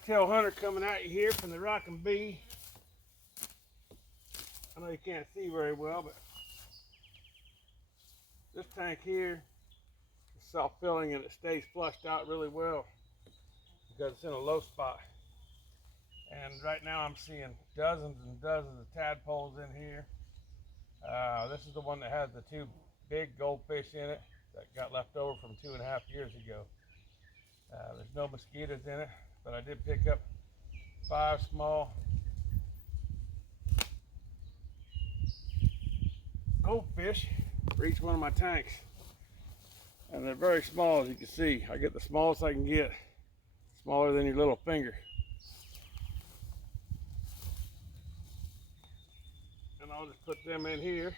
whitetail hunter coming at you here from the Rockin' Bee. I know you can't see very well, but this tank here is self-filling and it stays flushed out really well because it's in a low spot. And right now I'm seeing dozens and dozens of tadpoles in here. This is the one that has the two big goldfish in it that got left over from 2.5 years ago. There's no mosquitoes in it, but I did pick up 5 small goldfish for each one of my tanks. And they're very small, as you can see. I get the smallest I can get, smaller than your little finger. And I'll just put them in here.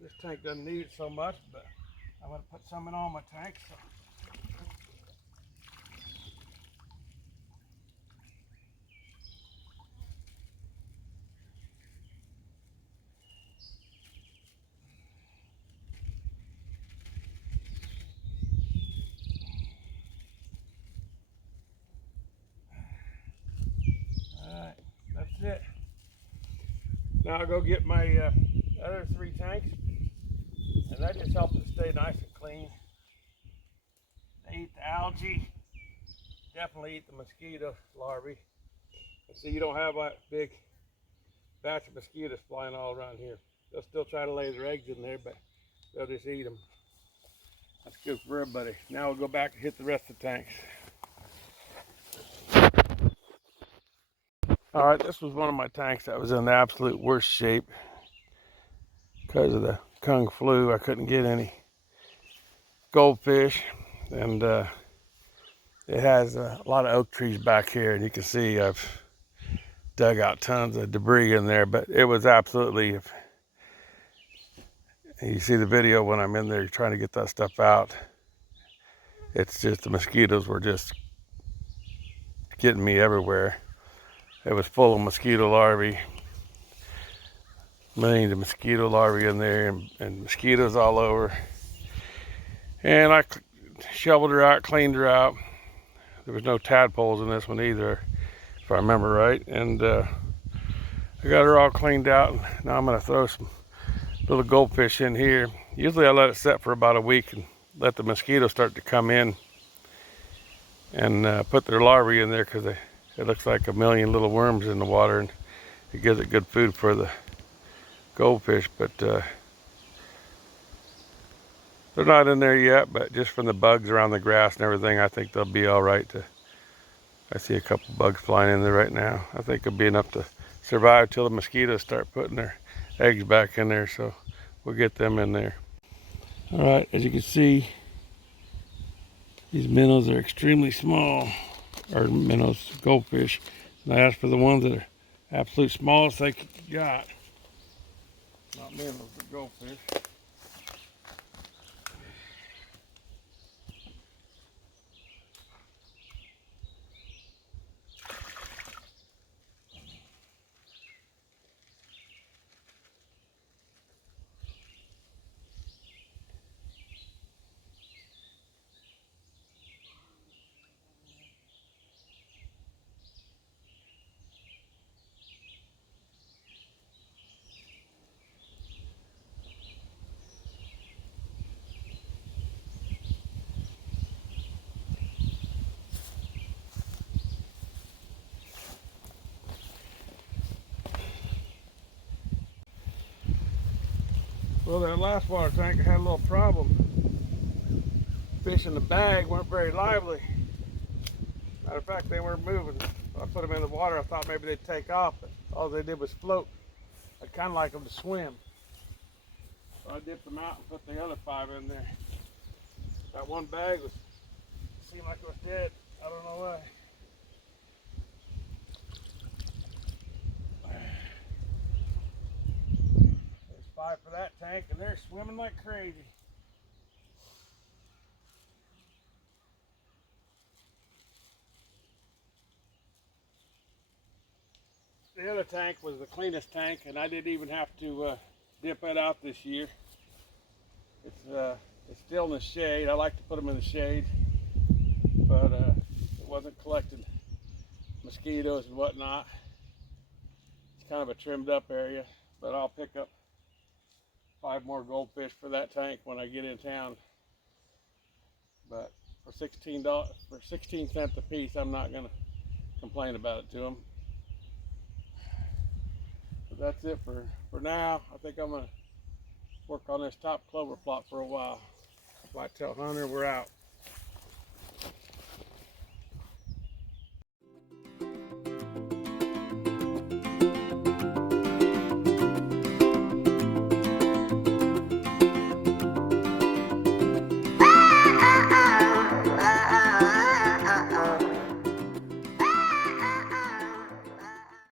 This tank doesn't need it so much, but I'm going to put some in all my tanks. So. Alright, that's it. Now I'll go get my other 3 tanks, and that just helps it stay nice and clean. They eat the algae, definitely eat the mosquito larvae. And see, you don't have a big batch of mosquitoes flying all around here. They'll still try to lay their eggs in there, but they'll just eat them. That's good for everybody. Now we'll go back and hit the rest of the tanks. All right, this was one of my tanks that was in the absolute worst shape because of the kung flu. I couldn't get any goldfish, and it has a lot of oak trees back here, and you can see I've dug out tons of debris in there, but it was absolutely, you see the video when I'm in there trying to get that stuff out. It's just the mosquitoes were just getting me everywhere. It was full of mosquito larvae, millions of mosquito larvae in there, and mosquitoes all over. And I shoveled her out, cleaned her out. There was no tadpoles in this one either, if I remember right. And I got her all cleaned out. And now I'm gonna throw some little goldfish in here. Usually I let it set for about a week and let the mosquitoes start to come in and put their larvae in there, because it looks like a million little worms in the water, and it gives it good food for the goldfish. But they're not in there yet, but just from the bugs around the grass and everything, I think they'll be all right. I see a couple bugs flying in there right now. I think it'll be enough to survive till the mosquitoes start putting their eggs back in there, so we'll get them in there. All right, as you can see, these minnows are extremely small, or minnows, goldfish. And I asked for the ones that are absolute smallest they got. Not minnows, but goldfish. Well, that last water tank had a little problem. Fish in the bag weren't very lively. Matter of fact, they weren't moving. I put them in the water. I thought maybe they'd take off, but all they did was float. I'd kind of like them to swim. So I dipped them out and put the other 5 in there. That one bag seemed like it was dead. I don't know why. There's 5 for that tank, and they're swimming like crazy. The other tank was the cleanest tank, and I didn't even have to dip it out this year. It's still in the shade. I like to put them in the shade, but wasn't collecting mosquitoes and whatnot. It's kind of a trimmed up area, but I'll pick up 5 more goldfish for that tank when I get in town. But for $16 cents a piece, I'm not gonna complain about it to them. But that's it for now. I think I'm gonna work on this top clover plot for a while. Might tell Hunter we're out.